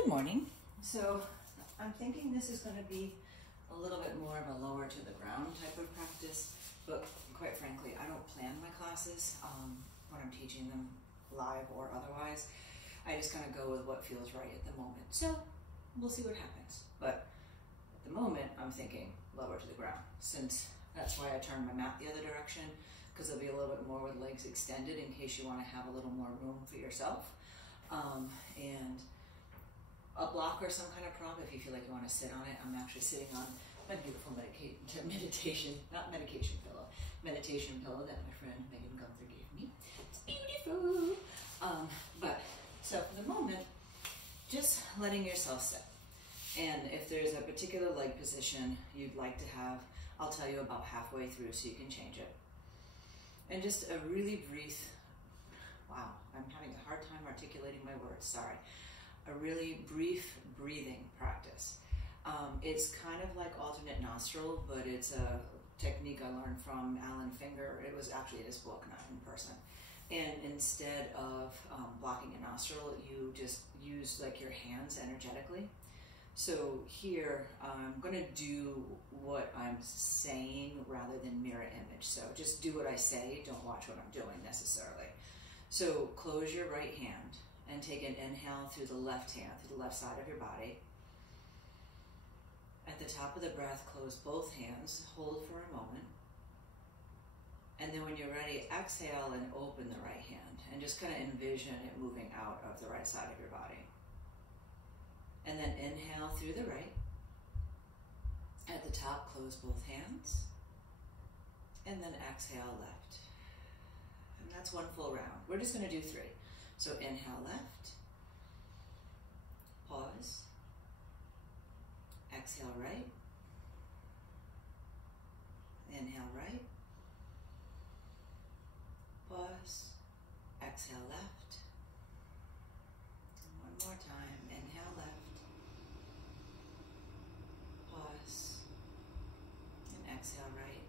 Good morning. So I'm thinking this is going to be a little bit more of a lower to the ground type of practice, but quite frankly, I don't plan my classes when I'm teaching them live or otherwise. I just kind of go with what feels right at the moment. So we'll see what happens. But at the moment, I'm thinking lower to the ground, since that's why I turned my mat the other direction, because there'll be a little bit more with legs extended in case you want to have a little more room for yourself. And a block or some kind of prop if you feel like you want to sit on it. I'm actually sitting on my beautiful meditation pillow that my friend Megan Gunther gave me. It's beautiful. So for the moment, just letting yourself sit. And if there's a particular leg position you'd like to have, I'll tell you about halfway through so you can change it. And just a really brief, wow, I'm having a hard time articulating my words, sorry. A really brief breathing practice. It's kind of like alternate nostril, but it's a technique I learned from Alan Finger. It was actually in his book, not in person. And instead of blocking a nostril, you just use like your hands energetically. So here, I'm gonna do what I'm saying rather than mirror image. So just do what I say, don't watch what I'm doing necessarily. So close your right hand and take an inhale through the left hand, through the left side of your body. At the top of the breath, close both hands, hold for a moment. And then when you're ready, exhale and open the right hand and just kind of envision it moving out of the right side of your body. And then inhale through the right. At the top, close both hands. And then exhale left. And that's one full round. We're just going to do 3. So inhale left, pause, exhale right, inhale right, pause, exhale left, and one more time, inhale left, pause, and exhale right,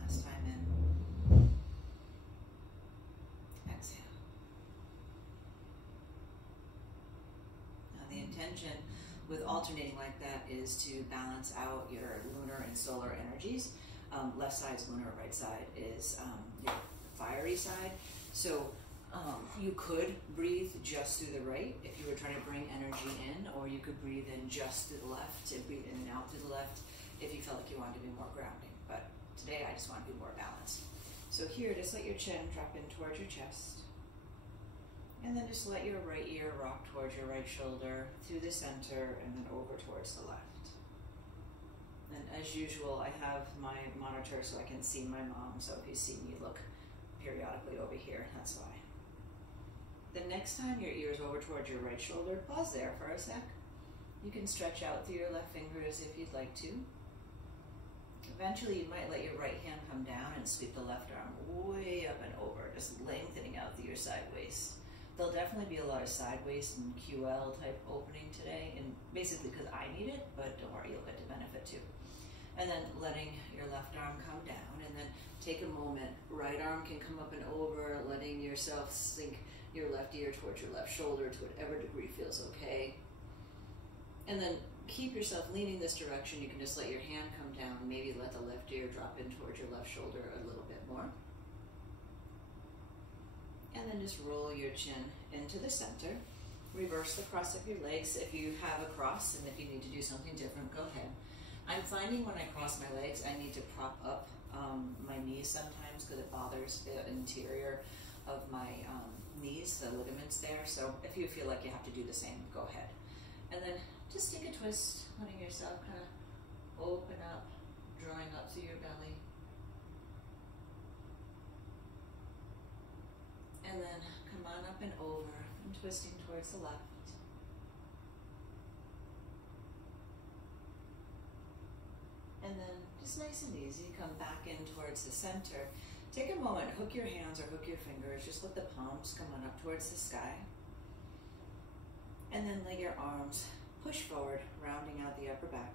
last time in. Intention with alternating like that is to balance out your lunar and solar energies. Left side's lunar, right side is your fiery side. So you could breathe just through the right if you were trying to bring energy in, or you could breathe in just through the left and breathe in and out through the left if you felt like you wanted to be more grounding. But today I just want to be more balanced. So here, just let your chin drop in towards your chest. And then just let your right ear rock towards your right shoulder, through the center, and then over towards the left. And as usual, I have my monitor so I can see my mom, so if you see me look periodically over here, that's why. The next time your ear is over towards your right shoulder, pause there for a sec. You can stretch out through your left fingers if you'd like to. Eventually, you might let your right hand come down and sweep the left arm way up and over, just lengthening out through your side waist. There'll definitely be a lot of side waist and QL type opening today, and basically because I need it, but don't worry, you'll get the benefit too. And then letting your left arm come down, and then take a moment. Right arm can come up and over, letting yourself sink your left ear towards your left shoulder to whatever degree feels okay. And then keep yourself leaning this direction. You can just let your hand come down, maybe let the left ear drop in towards your left shoulder a little bit more. And then just roll your chin into the center. Reverse the cross of your legs if you have a cross, and if you need to do something different, go ahead. I'm finding when I cross my legs, I need to prop up my knees sometimes because it bothers the interior of my knees, the ligaments there. So if you feel like you have to do the same, go ahead. And then just take a twist, letting yourself kind of open up, drawing up through your belly. And then come on up and over and twisting towards the left. And then just nice and easy, come back in towards the center. Take a moment, hook your hands or hook your fingers, just let the palms come on up towards the sky. And then let your arms push forward, rounding out the upper back.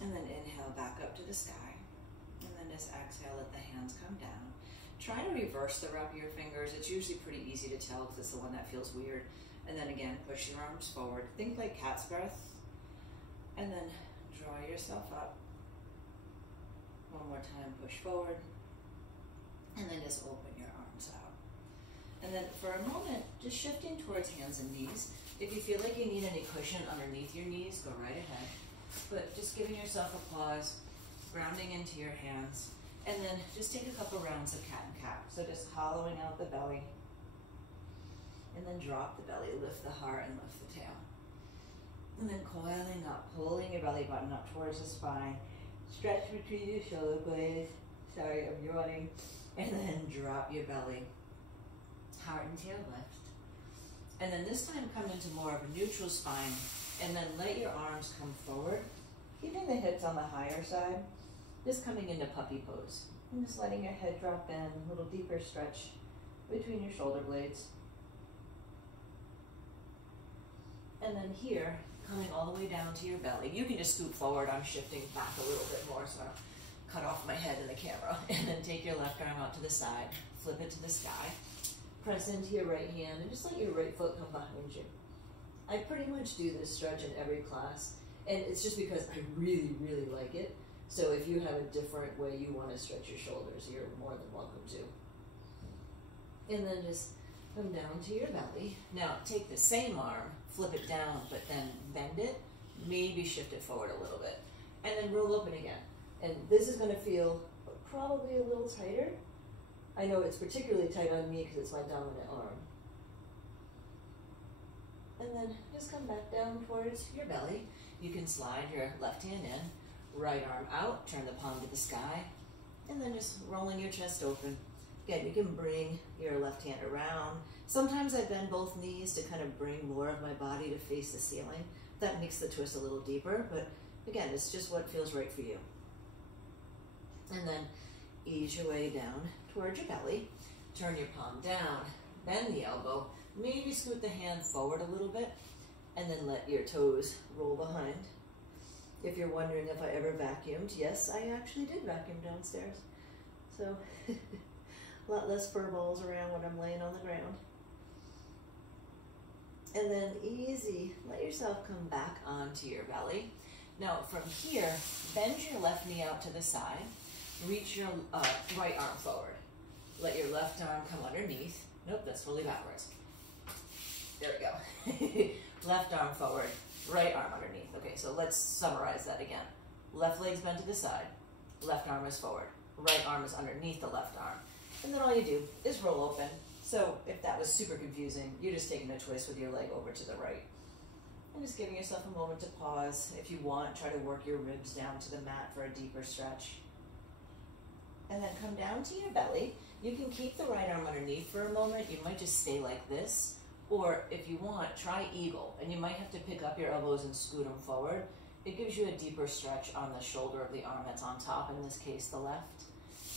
And then inhale back up to the sky. And then just exhale, let the hands come down. try to reverse the wrap of your fingers. It's usually pretty easy to tell because it's the one that feels weird. And then again, push your arms forward. Think like cat's breath. And then draw yourself up. One more time, push forward. And then just open your arms out. And then for a moment, just shifting towards hands and knees. If you feel like you need any cushion underneath your knees, go right ahead. But just giving yourself a pause, grounding into your hands. And then just take a couple rounds of cat and cow. So just hollowing out the belly. And then drop the belly, lift the heart and lift the tail. And then coiling up, pulling your belly button up towards the spine. Stretch between your shoulder blades. Sorry, I'm yawning. And then drop your belly. Heart and tail lift. And then this time come into more of a neutral spine. And then let your arms come forward. Keeping the hips on the higher side. Just coming into puppy pose. And just letting your head drop in. A little deeper stretch between your shoulder blades. And then here, coming all the way down to your belly. You can just scoop forward. I'm shifting back a little bit more, so I'll cut off my head in the camera. And then take your left arm out to the side. Flip it to the sky. Press into your right hand and just let your right foot come behind you. I pretty much do this stretch in every class. And it's just because I really, really like it. So if you have a different way you want to stretch your shoulders, you're more than welcome to. And then just come down to your belly. Now take the same arm, flip it down, but then bend it, maybe shift it forward a little bit, and then roll open again. And this is going to feel probably a little tighter. I know it's particularly tight on me because it's my dominant arm. And then just come back down towards your belly. You can slide your left hand in, right arm out, turn the palm to the sky, and then just rolling your chest open. Again, you can bring your left hand around. Sometimes I bend both knees to kind of bring more of my body to face the ceiling. That makes the twist a little deeper, but again, it's just what feels right for you. And then ease your way down towards your belly. Turn your palm down, bend the elbow, maybe scoot the hand forward a little bit, and then let your toes roll behind. If you're wondering if I ever vacuumed, yes, I actually did vacuum downstairs. So, a lot less fur balls around when I'm laying on the ground. And then easy, let yourself come back onto your belly. Now from here, bend your left knee out to the side. Reach your right arm forward. Let your left arm come underneath. Nope, that's fully backwards. There we go. Left arm forward, right arm underneath. Okay, so let's summarize that again. Left leg's bent to the side. Left arm is forward. Right arm is underneath the left arm. And then all you do is roll open. So if that was super confusing, you're just taking a twist with your leg over to the right. And just giving yourself a moment to pause. If you want, try to work your ribs down to the mat for a deeper stretch. And then come down to your belly. You can keep the right arm underneath for a moment. You might just stay like this. Or if you want, try eagle. And you might have to pick up your elbows and scoot them forward. It gives you a deeper stretch on the shoulder of the arm that's on top, in this case, the left.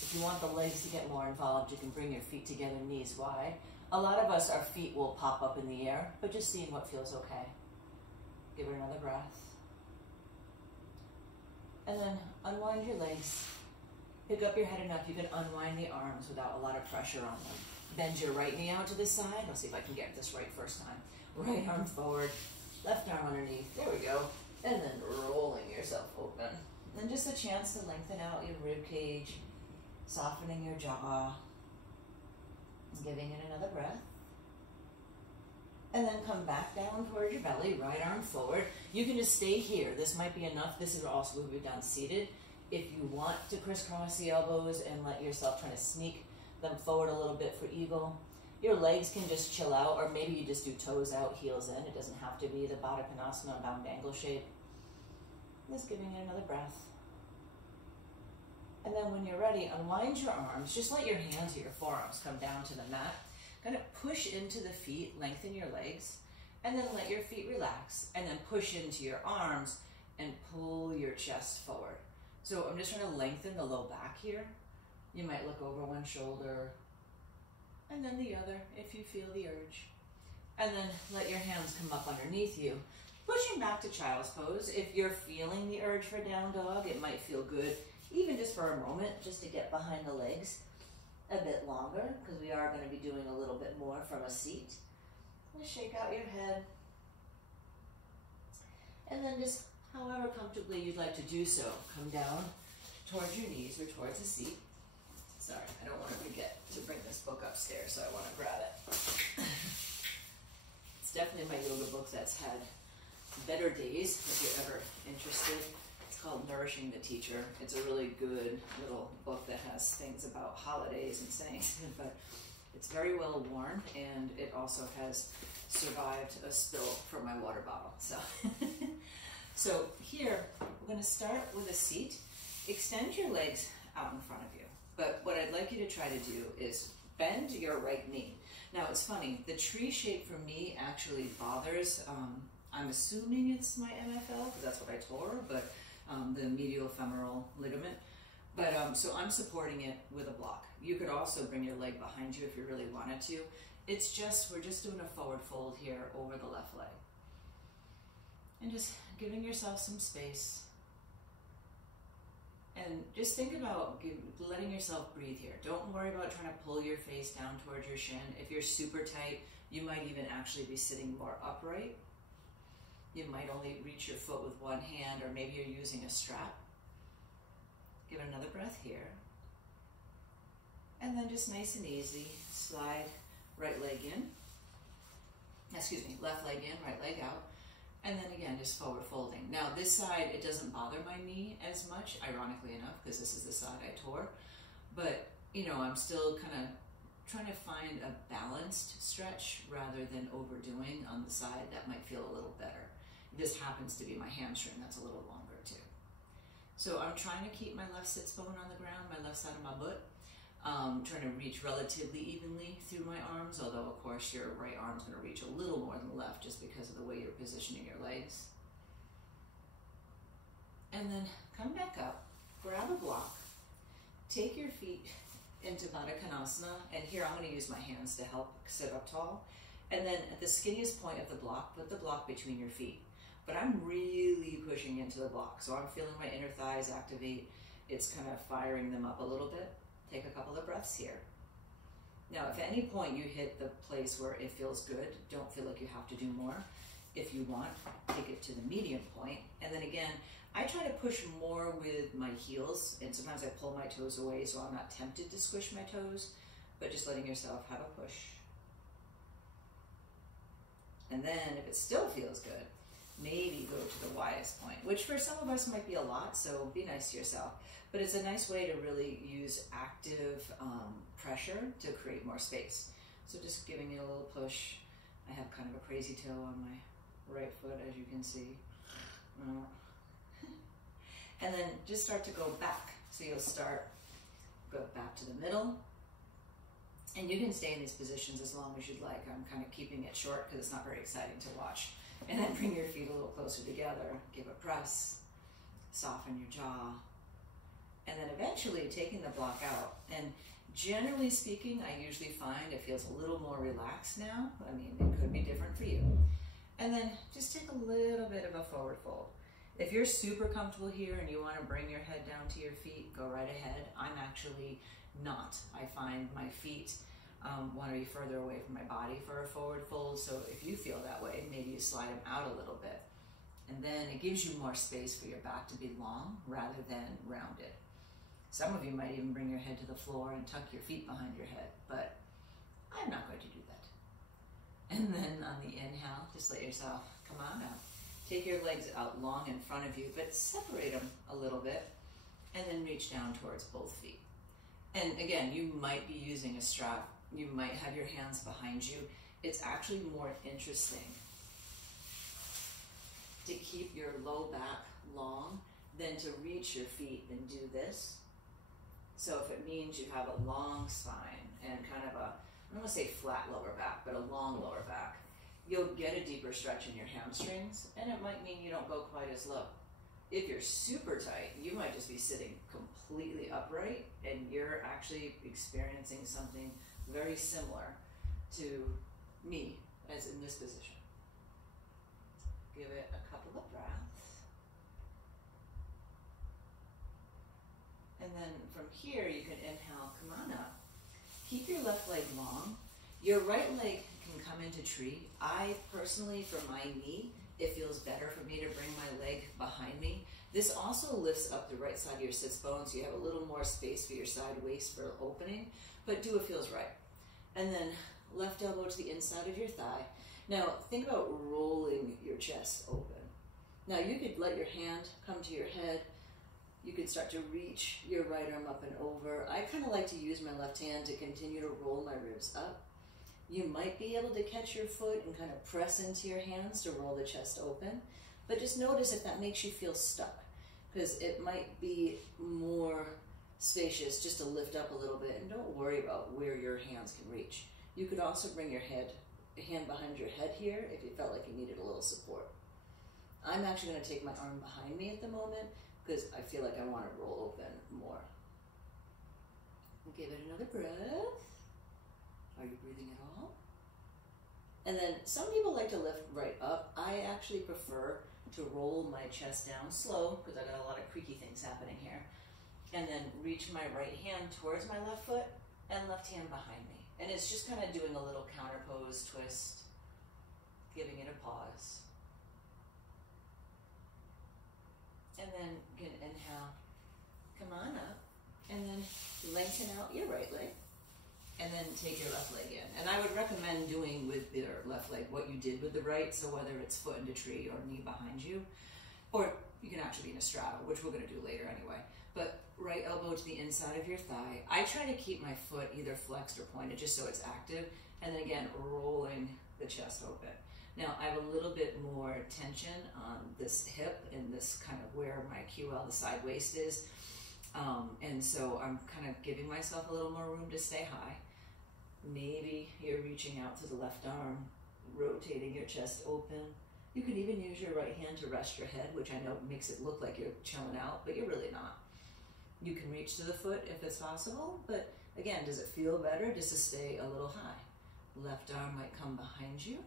If you want the legs to get more involved, you can bring your feet together, knees wide. A lot of us, our feet will pop up in the air, but just seeing what feels okay. Give it another breath. And then unwind your legs. Pick up your head enough, you can unwind the arms without a lot of pressure on them. Bend your right knee out to the side. Let's see if I can get this right first time. Right arm forward, left arm underneath. There we go. And then rolling yourself open. And just a chance to lengthen out your rib cage, softening your jaw, giving it another breath. And then come back down towards your belly, right arm forward. You can just stay here. This might be enough. This is also what we've done seated. If you want to crisscross the elbows and let yourself kind of sneak them forward a little bit for eagle, your legs can just chill out, or maybe you just do toes out, heels in. It doesn't have to be the Baddha Konasana bound angle shape. Just giving it another breath. And then when you're ready, unwind your arms. Just let your hands or your forearms come down to the mat. Kind of push into the feet, lengthen your legs, and then let your feet relax. And then push into your arms and pull your chest forward. So I'm just trying to lengthen the low back here. You might look over one shoulder and then the other if you feel the urge. And then let your hands come up underneath you. Pushing back to child's pose. If you're feeling the urge for down dog, it might feel good, even just for a moment, just to get behind the legs. a bit longer because we are going to be doing a little bit more from a seat. Just shake out your head. And then just however comfortably you'd like to do so, come down towards your knees or towards the seat. Sorry, I don't want to forget to bring this book upstairs, so I want to grab it. It's definitely my yoga book that's had better days, if you're ever interested. It's called Nourishing the Teacher. It's a really good little book that has things about holidays and sayings, but it's very well worn, and it also has survived a spill from my water bottle. So here, we're going to start with a seat. Extend your legs out in front of you. But what I'd like you to try to do is bend your right knee. Now it's funny, the tree shape for me actually bothers, I'm assuming it's my MFL, because that's what I tore, but the medial femoral ligament. But so I'm supporting it with a block. You could also bring your leg behind you if you really wanted to. It's just, we're just doing a forward fold here over the left leg. And just giving yourself some space. And just think about letting yourself breathe here. Don't worry about trying to pull your face down towards your shin. If you're super tight, you might even actually be sitting more upright. You might only reach your foot with one hand, or maybe you're using a strap. Give it another breath here. And then just nice and easy, slide right leg in. Excuse me, left leg in, right leg out. And then again, just forward folding. Now this side, it doesn't bother my knee as much, ironically enough, because this is the side I tore. But, you know, I'm still kind of trying to find a balanced stretch rather than overdoing on the side that might feel a little better. This happens to be my hamstring, that's a little longer too. So I'm trying to keep my left sits bone on the ground, my left side of my butt. Trying to reach relatively evenly through my arms, although of course your right arm's going to reach a little more than the left just because of the way you're positioning your legs. And then come back up, grab a block, take your feet into Baddha Konasana, and here I'm going to use my hands to help sit up tall. And then at the skinniest point of the block, put the block between your feet. But I'm really pushing into the block, so I'm feeling my inner thighs activate. It's kind of firing them up a little bit. Take a couple of breaths here. Now, if at any point you hit the place where it feels good, don't feel like you have to do more. If you want, take it to the medium point. And then again, I try to push more with my heels, and sometimes I pull my toes away so I'm not tempted to squish my toes, but just letting yourself have a push. And then if it still feels good, maybe go to the widest point, which for some of us might be a lot, so be nice to yourself. But it's a nice way to really use active pressure to create more space. So just giving it a little push. I have kind of a crazy toe on my right foot, as you can see. And then just start to go back. So you'll go back to the middle. And you can stay in these positions as long as you'd like. I'm kind of keeping it short because it's not very exciting to watch. And then bring your feet a little closer together. Give a press. Soften your jaw. And then eventually taking the block out. And generally speaking, I usually find it feels a little more relaxed now. I mean, it could be different for you. And then just take a little bit of a forward fold. If you're super comfortable here and you want to bring your head down to your feet, go right ahead. I'm actually not. I find my feet want to be further away from my body for a forward fold. So if you feel that way, maybe you slide them out a little bit. And then it gives you more space for your back to be long rather than rounded. Some of you might even bring your head to the floor and tuck your feet behind your head, but I'm not going to do that. And then on the inhale, just let yourself come on out. Take your legs out long in front of you, but separate them a little bit, and then reach down towards both feet. And again, you might be using a strap. You might have your hands behind you. It's actually more interesting to keep your low back long than to reach your feet and do this. So if it means you have a long spine and kind of a, I don't want to say flat lower back, but a long lower back, you'll get a deeper stretch in your hamstrings, and it might mean you don't go quite as low. If you're super tight, you might just be sitting completely upright, and you're actually experiencing something very similar to me as in this position. Give it a couple of breaths. And then from here, you can inhale, come on up. keep your left leg long. Your right leg can come into tree. I personally, for my knee, it feels better for me to bring my leg behind me. This also lifts up the right side of your sits bone, so you have a little more space for your side waist for opening, but do what feels right. And then left elbow to the inside of your thigh. Now, think about rolling your chest open. Now, you could let your hand come to your head. You could start to reach your right arm up and over. I kind of like to use my left hand to continue to roll my ribs up. You might be able to catch your foot and kind of press into your hands to roll the chest open. But just notice if that makes you feel stuck, because it might be more spacious just to lift up a little bit, and don't worry about where your hands can reach. You could also bring your hand behind your head here if you felt like you needed a little support. I'm actually going to take my arm behind me at the moment because I feel like I want to roll open more. Give it another breath. Are you breathing at all? And then some people like to lift right up. I actually prefer to roll my chest down slow because I got a lot of creaky things happening here. And then reach my right hand towards my left foot and left hand behind me. And it's just kind of doing a little counter pose twist, giving it a pause. And then you can inhale, come on up, and then lengthen out your right leg. And then take your left leg in. And I would recommend doing with your left leg what you did with the right, so whether it's foot into tree or knee behind you, or you can actually be in a straddle, which we're going to do later anyway. But right elbow to the inside of your thigh. I try to keep my foot either flexed or pointed just so it's active, and then again, rolling the chest open. Now, I have a little bit more tension on this hip and this kind of where my QL, the side waist is. And so I'm kind of giving myself a little more room to stay high. Maybe you're reaching out to the left arm, rotating your chest open. You can even use your right hand to rest your head, which I know makes it look like you're chilling out, but you're really not. You can reach to the foot if it's possible, but again, does it feel better just to stay a little high? Left arm might come behind you,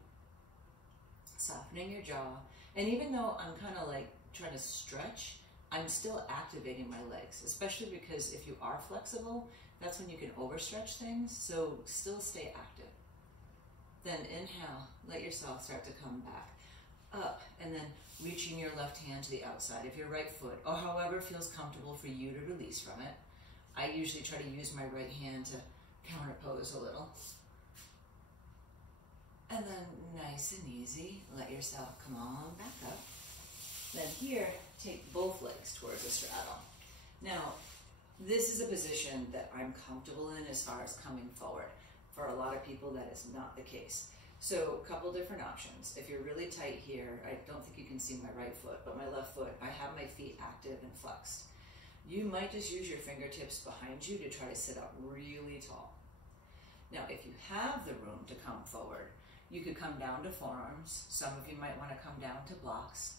softening your jaw. And even though I'm kind of like trying to stretch, I'm still activating my legs, especially because if you are flexible, that's when you can overstretch things, so still stay active. Then inhale, let yourself start to come back up, and then reaching your left hand to the outside of your right foot, or however feels comfortable for you to release from it. I usually try to use my right hand to counter pose a little. And then nice and easy, let yourself come on back up. Then here, take both legs towards a straddle. Now, this is a position that I'm comfortable in as far as coming forward. For a lot of people, that is not the case. So a couple different options. If you're really tight here, I don't think you can see my right foot, but my left foot, I have my feet active and flexed. You might just use your fingertips behind you to try to sit up really tall. Now, if you have the room to come forward, you could come down to forearms. Some of you might want to come down to blocks.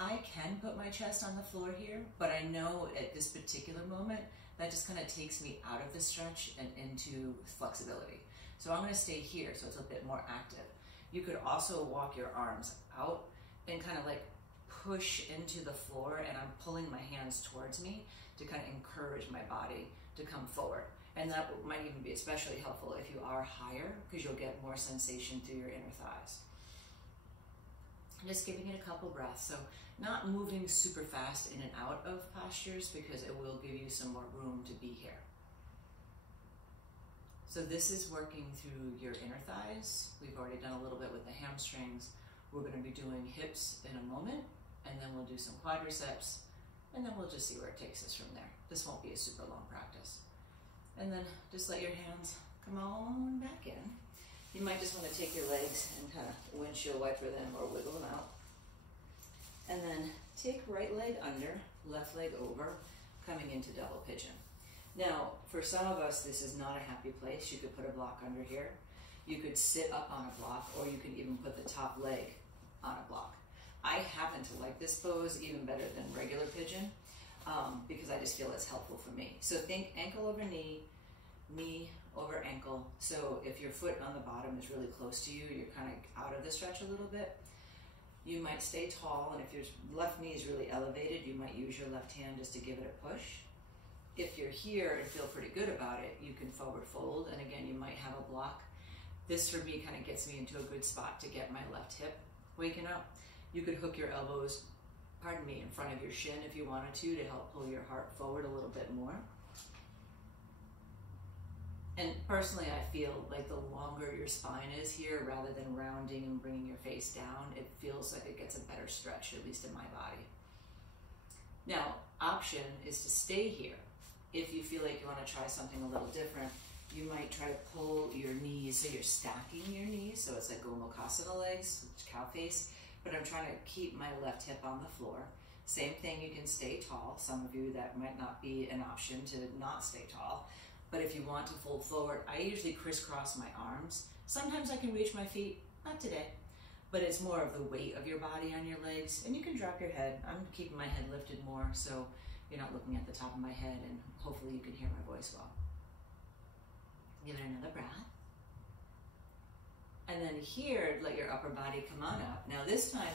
I can put my chest on the floor here, but I know at this particular moment, that just kind of takes me out of the stretch and into flexibility. So I'm going to stay here so it's a bit more active. You could also walk your arms out and kind of like push into the floor, and I'm pulling my hands towards me to kind of encourage my body to come forward. And that might even be especially helpful if you are higher, because you'll get more sensation through your inner thighs. Just giving it a couple breaths. So not moving super fast in and out of postures, because it will give you some more room to be here. So this is working through your inner thighs. We've already done a little bit with the hamstrings. We're going to be doing hips in a moment, and then we'll do some quadriceps, and then we'll just see where it takes us from there. This won't be a super long practice. And then just let your hands come on back in. You might just want to take your legs and kind of windshield wiper them or wiggle them out. And then take right leg under, left leg over, coming into double pigeon. Now, for some of us, this is not a happy place. You could put a block under here. You could sit up on a block, or you could even put the top leg on a block. I happen to like this pose even better than regular pigeon because I just feel it's helpful for me. So think ankle over knee, knee over ankle. So if your foot on the bottom is really close to you, you're kind of out of the stretch a little bit. You might stay tall, and if your left knee is really elevated, you might use your left hand just to give it a push. If you're here and feel pretty good about it, you can forward fold, and again, you might have a block. This for me kind of gets me into a good spot to get my left hip waking up. You could hook your elbows, pardon me, in front of your shin if you wanted to help pull your heart forward a little bit more. And personally, I feel like the longer your spine is here, rather than rounding and bringing your face down, it feels like it gets a better stretch, at least in my body. Now, option is to stay here. If you feel like you want to try something a little different, you might try to pull your knees, so you're stacking your knees, so it's like Gomukhasana legs, cow face, but I'm trying to keep my left hip on the floor. Same thing, you can stay tall. Some of you, that might not be an option to not stay tall, but if you want to fold forward, I usually crisscross my arms. Sometimes I can reach my feet, not today, but it's more of the weight of your body on your legs, and you can drop your head. I'm keeping my head lifted more, so you're not looking at the top of my head, and hopefully you can hear my voice well. Give it another breath. And then here, let your upper body come on up. Now this time,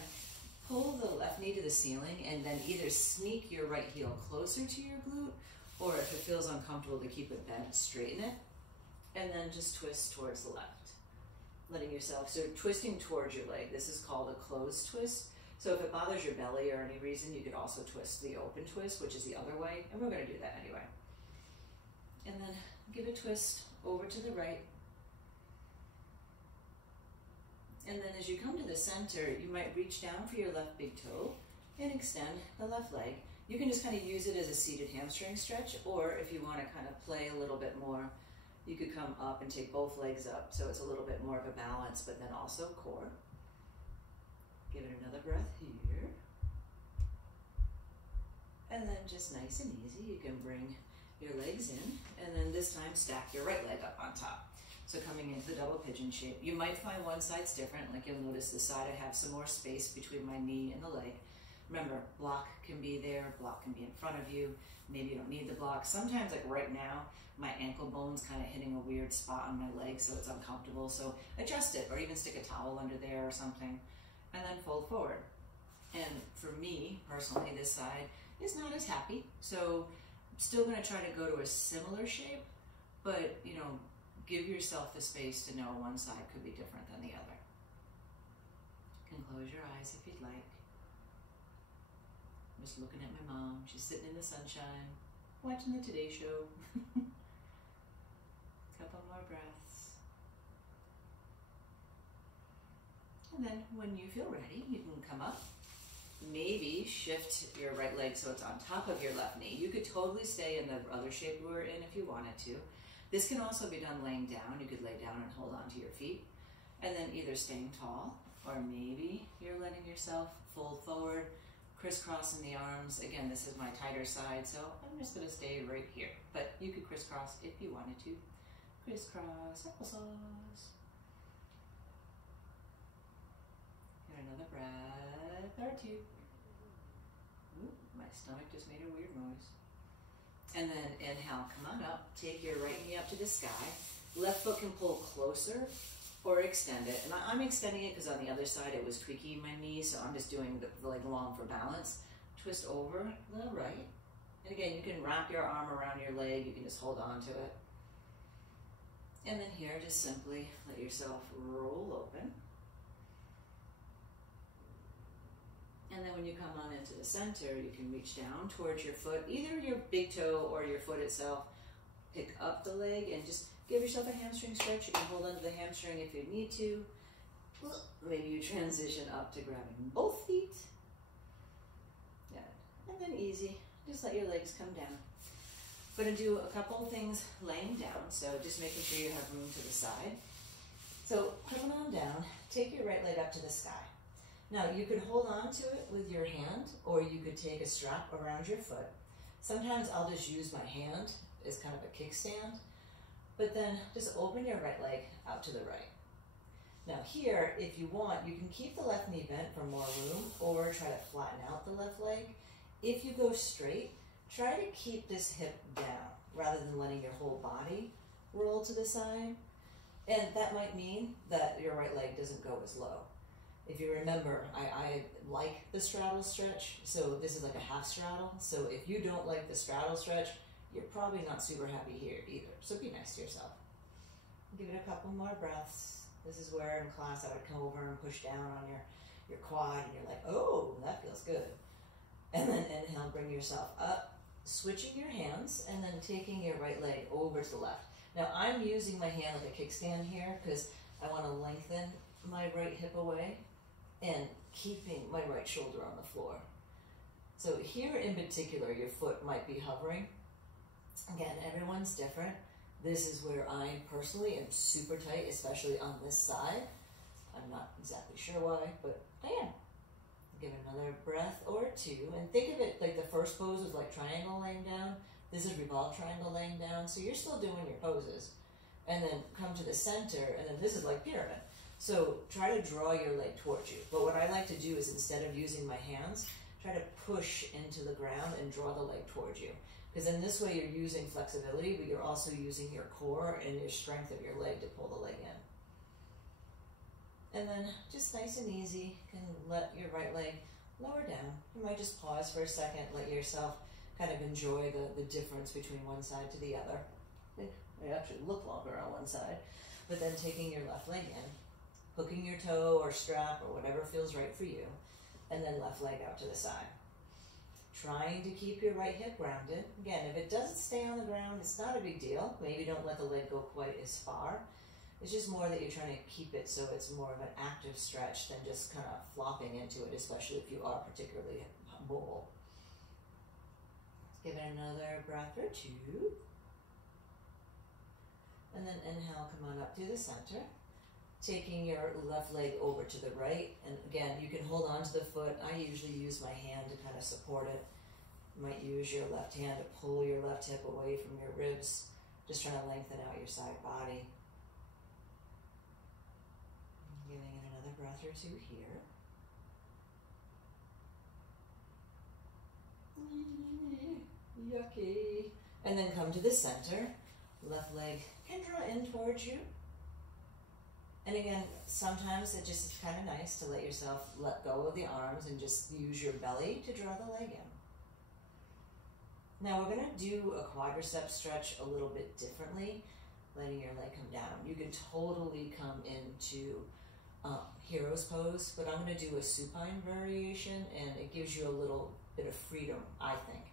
pull the left knee to the ceiling and then either sneak your right heel closer to your glute, or if it feels uncomfortable to keep it bent, straighten it. And then just twist towards the left. Letting yourself, so twisting towards your leg. This is called a closed twist. So if it bothers your belly or any reason, you could also twist the open twist, which is the other way. And we're gonna do that anyway. And then give a twist over to the right. And then as you come to the center, you might reach down for your left big toe and extend the left leg. You can just kind of use it as a seated hamstring stretch, or if you want to kind of play a little bit more, you could come up and take both legs up, so it's a little bit more of a balance, but then also core. Give it another breath here. And then just nice and easy, you can bring your legs in, and then this time stack your right leg up on top. So coming into the double pigeon shape. You might find one side's different, like you'll notice this side I have some more space between my knee and the leg. Remember, block can be there, block can be in front of you. Maybe you don't need the block. Sometimes, like right now, my ankle bone's kind of hitting a weird spot on my leg, so it's uncomfortable. So adjust it, or even stick a towel under there or something, and then fold forward. And for me, personally, this side is not as happy, so I'm still gonna try to go to a similar shape, but you know, give yourself the space to know one side could be different than the other. You can close your eyes if you'd like. I'm just looking at my mom. She's sitting in the sunshine, watching the Today Show. Couple more breaths. And then when you feel ready, you can come up. Maybe shift your right leg so it's on top of your left knee. You could totally stay in the other shape we were in if you wanted to. This can also be done laying down. You could lay down and hold on to your feet. And then either staying tall, or maybe you're letting yourself fold forward, crisscrossing the arms. Again, this is my tighter side, so I'm just gonna stay right here. But you could crisscross if you wanted to. Crisscross, applesauce. Get another breath or two. Ooh, my stomach just made a weird noise. And then inhale, come on up. Take your right knee up to the sky. Left foot can pull closer or extend it. And I'm extending it because on the other side it was tweaking my knee, so I'm just doing the leg long for balance. Twist over the right. And again, you can wrap your arm around your leg. You can just hold on to it. And then here, just simply let yourself roll open. And then when you come on into the center, you can reach down towards your foot, either your big toe or your foot itself. Pick up the leg and just give yourself a hamstring stretch. You can hold onto the hamstring if you need to. Maybe you transition up to grabbing both feet. Good. And then easy, just let your legs come down. I'm going to do a couple of things laying down, so just making sure you have room to the side. So coming on down, take your right leg up to the sky. Now you could hold on to it with your hand, or you could take a strap around your foot. Sometimes I'll just use my hand as kind of a kickstand, but then just open your right leg out to the right. Now here, if you want, you can keep the left knee bent for more room, or try to flatten out the left leg. If you go straight, try to keep this hip down rather than letting your whole body roll to the side. And that might mean that your right leg doesn't go as low. If you remember, I like the straddle stretch, so this is like a half straddle. So if you don't like the straddle stretch, you're probably not super happy here either. So be nice to yourself. Give it a couple more breaths. This is where in class I would come over and push down on your quad, and you're like, oh, that feels good. And then inhale, bring yourself up, switching your hands, and then taking your right leg over to the left. Now I'm using my hand like a kickstand here because I want to lengthen my right hip away and keeping my right shoulder on the floor. So here in particular, your foot might be hovering. Again, everyone's different. This is where I personally am super tight, especially on this side. I'm not exactly sure why, but I am. Give another breath or two, and think of it like the first pose was like triangle laying down. This is revolve triangle laying down, so you're still doing your poses. And then come to the center, and then this is like pyramid. So try to draw your leg towards you. But what I like to do is instead of using my hands, try to push into the ground and draw the leg towards you. Because in this way you're using flexibility, but you're also using your core and your strength of your leg to pull the leg in. And then just nice and easy, you can let your right leg lower down. You might just pause for a second, let yourself kind of enjoy the difference between one side to the other. It actually look longer on one side. But then taking your left leg in, hooking your toe or strap or whatever feels right for you, and then left leg out to the side. Trying to keep your right hip grounded. Again, if it doesn't stay on the ground, it's not a big deal. Maybe don't let the leg go quite as far. It's just more that you're trying to keep it so it's more of an active stretch than just kind of flopping into it, especially if you are particularly mobile. Give it another breath or two. And then inhale, come on up to the center. Taking your left leg over to the right. And again, you can hold on to the foot. I usually use my hand to kind of support it. You might use your left hand to pull your left hip away from your ribs. Just trying to lengthen out your side body. Giving it another breath or two here. Yucky. And then come to the center. Left leg can draw in towards you. And again, sometimes it just is kind of nice to let yourself let go of the arms and just use your belly to draw the leg in. Now we're going to do a quadricep stretch a little bit differently, letting your leg come down. You can totally come into hero's pose, but I'm going to do a supine variation, and it gives you a little bit of freedom, I think.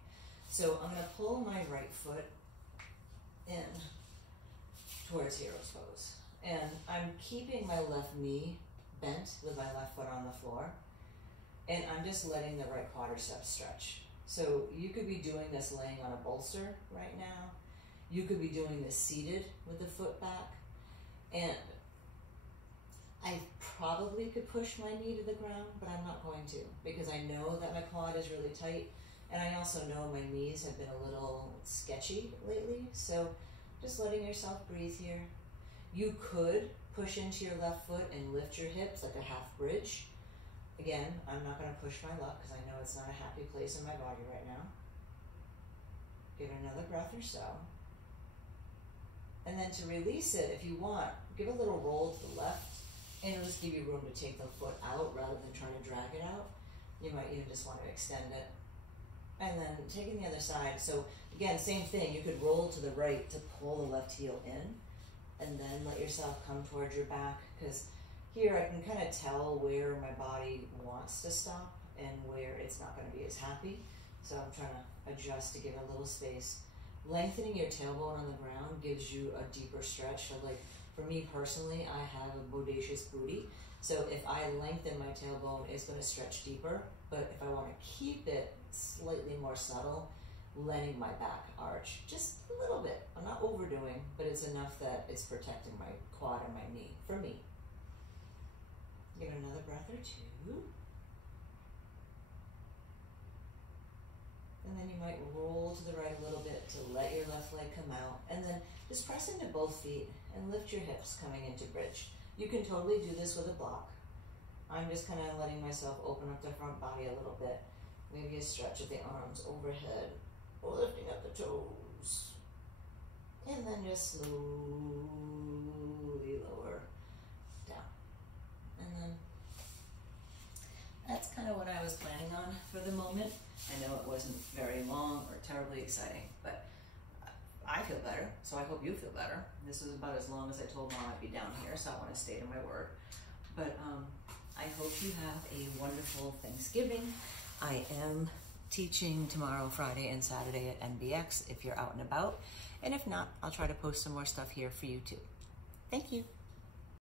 So I'm going to pull my right foot in towards hero's pose. And I'm keeping my left knee bent with my left foot on the floor. And I'm just letting the right quadricep stretch. So you could be doing this laying on a bolster right now. You could be doing this seated with the foot back. And I probably could push my knee to the ground, but I'm not going to, because I know that my quad is really tight. And I also know my knees have been a little sketchy lately. So just letting yourself breathe here. You could push into your left foot and lift your hips like a half bridge. Again, I'm not going to push my luck because I know it's not a happy place in my body right now. Give it another breath or so. And then to release it, if you want, give a little roll to the left, and it'll just give you room to take the foot out rather than trying to drag it out. You might even just want to extend it. And then taking the other side. So again, same thing. You could roll to the right to pull the left heel in. And then let yourself come towards your back, because here I can kind of tell where my body wants to stop and where it's not going to be as happy. So I'm trying to adjust to give a little space. Lengthening your tailbone on the ground gives you a deeper stretch. So like for me personally, I have a bodacious booty. So if I lengthen my tailbone, it's going to stretch deeper. But if I want to keep it slightly more subtle, letting my back arch just a little bit. I'm not overdoing, but it's enough that it's protecting my quad and my knee, for me. Give it another breath or two. And then you might roll to the right a little bit to let your left leg come out. And then just press into both feet and lift your hips coming into bridge. You can totally do this with a block. I'm just kind of letting myself open up the front body a little bit. Maybe a stretch of the arms overhead. Lifting up the toes. And then just slowly lower down. And then that's kind of what I was planning on for the moment. I know it wasn't very long or terribly exciting, but I feel better, so I hope you feel better. This is about as long as I told Mom I'd be down here, so I want to stay to my word. But I hope you have a wonderful Thanksgiving. I am teaching tomorrow, Friday, and Saturday at NBX if you're out and about. And if not, I'll try to post some more stuff here for you too. Thank you.